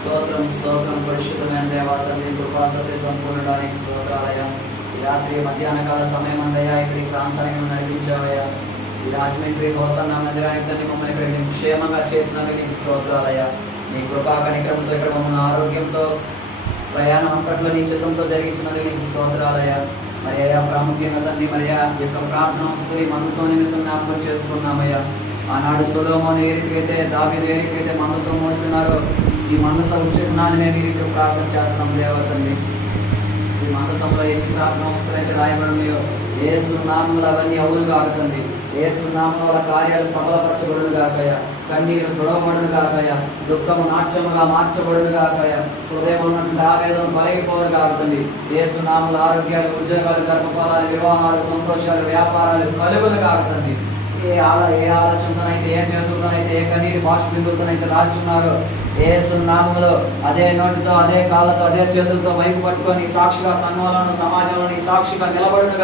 స్తోత్రం స్తోత్రం పరిశుద్ధమైన దేవా తండ్రి, కృపా సత్య సంపూర్ణడానికి స్తోత్రాలయ్యా. ఈ రాత్రి మధ్యాహ్న కాల సమయం అందయ్యా ఇక్కడి ప్రాంతానికి నడిపించావయ్యా. ఈ రాజమండ్రి హోసన్న మందిరానికి తండ్రి మమ్మల్ని ఇక్కడ నీకు క్షేమంగా చేర్చినందుకు నీకు స్తోత్రాలయ్యా. నీ కృపా కనికరంతో ఇక్కడ మమ్మల్ని ఆరోగ్యంతో ప్రయాణం అంతట్లో నీ చిత్రంతో జరిగించినందుకు నీకు స్తోత్రాలయ్యా. మరి అయ్యా ప్రాముఖ్యంగా తండ్రి మరి ఈ యొక్క ప్రార్థన స్థుతి మనసు నిమిత్తం జ్ఞాపకం చేసుకున్నామయ్యా. ఆనాడు సొలొమోను ఏ రీతికైతే దావీదు ఏ రీతికైతే మనసు మోస్తున్నారో ఈ మనసు ఉచితనాన్ని మేము ఈ రీతిలో ప్రార్థన చేస్తున్నాం దేవా తండ్రి. ఈ మనసంలో ఎన్ని ప్రార్థన వస్తున్నాయితే రాయబడినాయో యేసు నామములు అవన్నీ అవును కాకతండి. యేసు నామముల వాళ్ళ కార్యాలు సఫలపరచబడును కాకయ్యా. కన్నీరు తొడవబడును కాకయ్యా. దుఃఖము నాట్యముగా మార్చబడును కాకయ్యా. హృదయం ఉన్నటువంటి ఆవేదన తొలగిపోను కాకతండి. యేసు నామముల ఆరోగ్యాలు, ఉద్యోగాలు, గర్భఫలాలు, వివాహాలు, సంతోషాలు, వ్యాపారాలు కలుగులు కాకతండి. ఏ ఆలోచనతోనైతే ఏ చేతులతోనైతే ఏ కన్నీటి బాష్పిందులతోనైతే రాసి ఉన్నారో యేసు నామములో అదే నోటితో అదే కాళ్ళతో అదే చేతులతో మైకు పట్టుకొని సాక్షిగా సంఘంలోను సమాజంలో సాక్షిగా నిలబడును